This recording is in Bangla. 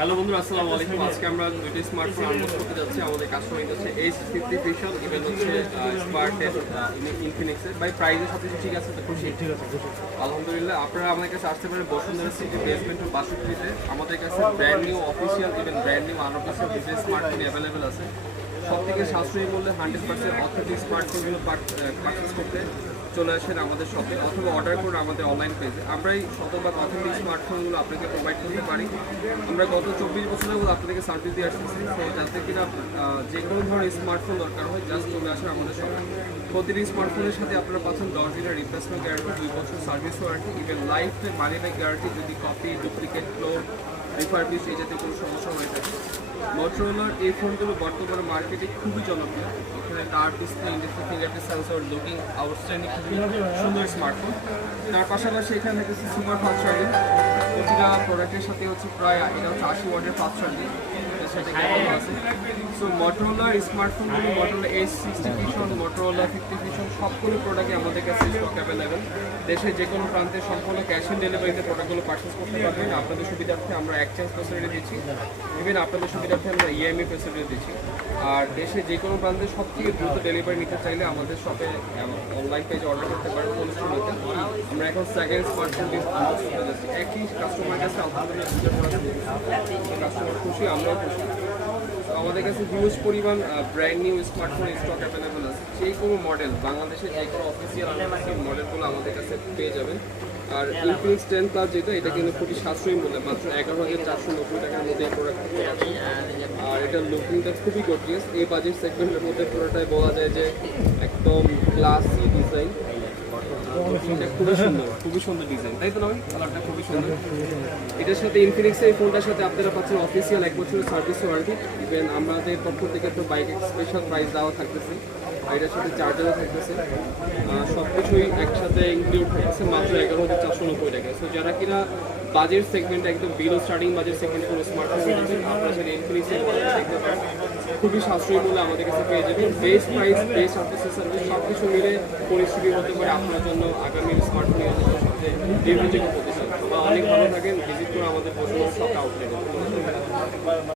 হ্যালো বন্ধুরা, আসসালামু আলাইকুম। আজকে আমরা দুইটা স্মার্টফোন আনবক্স করতে যাচ্ছি। আমাদের কাস্টমার হচ্ছে H50 Vision, ইভেন হচ্ছে স্মার্টের ইনফিনিক্সের। বাই প্রাইসের সাথে ঠিক আছে তো? খুশি? ঠিক আছে, খুশি। আলহামদুলিল্লাহ। আপনারা আমাদের কাছে আসতে পারেন বসুন্ধরা সিটি বেসমেন্ট 62-তে। আমাদের কাছে brand new official, even brand new unofficial দুটো স্মার্টফোন অ্যাভেলেবেল আছে। সব থেকে সাশ্রয়ী মূল্যে 100% অথেন্টিক স্মার্টফোনগুলো পারচেস করতে চলে আসেন আমাদের শপে অথবা অর্ডার করুন আমাদের অনলাইন পেজে। আমরাই শতভাগ অথেন্টিক স্মার্টফোনগুলো আপনাকে প্রোভাইড করতে পারি। আমরা গত 24 বছরের মধ্যে আপনাদেরকে সার্ভিস দিয়ে আসতেছি। তো যাতে কিনা যে কোনো ধরনের স্মার্টফোন দরকার হয় জাস্ট চলে আসেন আমাদের শপে। প্রতিটি স্মার্টফোনের সাথে আপনারা পাচ্ছেন 10 দিনের রিপ্লেসমেন্ট গ্যারান্টি, 2 বছর service warranty, even life time money back guarantee যদি কপি, ডুপ্লিকেট, ক্লোন, রিফারবিশ এই জাতীয় কোনো সমস্যা হয়ে থাকে। মটোরোলার এই ফোনগুলো বর্তমানে মার্কেটে খুবই জনপ্রিয়। এখানে touch display, indicator, fingerprint sensor, looking outstanding, খুবই সুন্দর স্মার্টফোন। তার পাশাপাশি এখানে থাকতেছে সুপার ফাস্ট চার্জিং। প্রতিটা প্রোডাক্টের সাথে হচ্ছে প্রায় এটা হচ্ছে 80 ওয়াটের ফাস্ট চার্জিং, এর সাথে ক্যামেরা আছে। সো মটোরোলার স্মার্টফোনগুলো Motorola H60 Vision, Motorola 50 Vision সবগুলো প্রোডাক্টই আমাদের কাছে স্টক অ্যাভেলেবেল। দেশের যে কোনো প্রান্তে সম্পূর্ণ ক্যাশ অন ডেলিভারিতে প্রোডাক্টগুলো পারচেস করতে পারবেন। আপনাদের সুবিধার্থে আমরা এক্সচেঞ্জ ফ্যাসিলিটি দিচ্ছি, ইভেন আপনাদের সুবিধার্থে আমরা ইএমআই ফ্যাসিলিটি দিচ্ছি। আর দেশে যে কোনো প্রান্তে সব থেকে দ্রুত ডেলিভারি নিতে চাইলে আমাদের শপে অনলাইন পেজে অর্ডার করতে পারবেন। অনুষ্ঠানতে আমরা এখন সেকেন্ড স্মার্টফোন আনবক্স করতে যাচ্ছি। একই কাস্টমার কাছে আলহামদুলিল্লাহ কাস্টমার খুশি, আমরাও খুশি। আমাদের কাছে হিউজ পরিমাণ brand new smartphone stock available আছে। যে কোনো মডেল, বাংলাদেশের যে কোনো অফিসিয়াল মডেলগুলো আমাদের কাছে পেয়ে যাবেন। আর ইনফিনিক্স 10 প্লাস যেটা, এটা কিন্তু খুবই সাশ্রয়ী মূল্যে মাত্র 11,490 টাকার মধ্যে এই প্রোডাক্ট করতে পারছেন। আর এটার লুকিংটা খুবই গর্জিয়াস। এই বাজেট সেগমেন্টের মধ্যে পুরোটাই বলা যায় যে একদম ক্লাসি ডিজাইন। খুবই সুন্দর ডিজাইন, তাই তো নয়? কালারটা খুবই সুন্দর। এটার সাথে ইনফিনিক্সের এই ফোনটার সাথে আপনারা পাচ্ছেন অফিসিয়াল 1 বছরের সার্ভিস ওয়ারেন্টি। ইভেন আমাদের পক্ষ থেকে তো বাইকে স্পেশাল প্রাইস দেওয়া থাকতেছে। আর এটার সাথে চার্জারও থাকতেছে। সব কিছুই একসাথে ইনক্লুড থাকতেছে মাত্র 11,490 টাকা। সো যারা কিনা বাজেট সেগমেন্ট একদম বিলো স্টার্টিং বাজেট সেগমেন্ট কোনো স্মার্টফোন কিনছেন, আপনারা সেটা ইনফিনিক্সের দেখতে পারেন। খুবই সাশ্রয়ী মূল্যে আমাদের কাছে পেয়ে যাবেন। বেস্ট প্রাইস, বেস্ট অফিসের সার্ভিস সব কিছু মিলে পরিস্থিতি হতে পারে আপনার জন্য আগামী স্মার্টফোন ইউজের সবচেয়ে নির্ভরযোগ্য প্রতিষ্ঠান। অনেক ভালো থাকেন। ভিজিট করে আমাদের পছন্দের সব আউটলেট।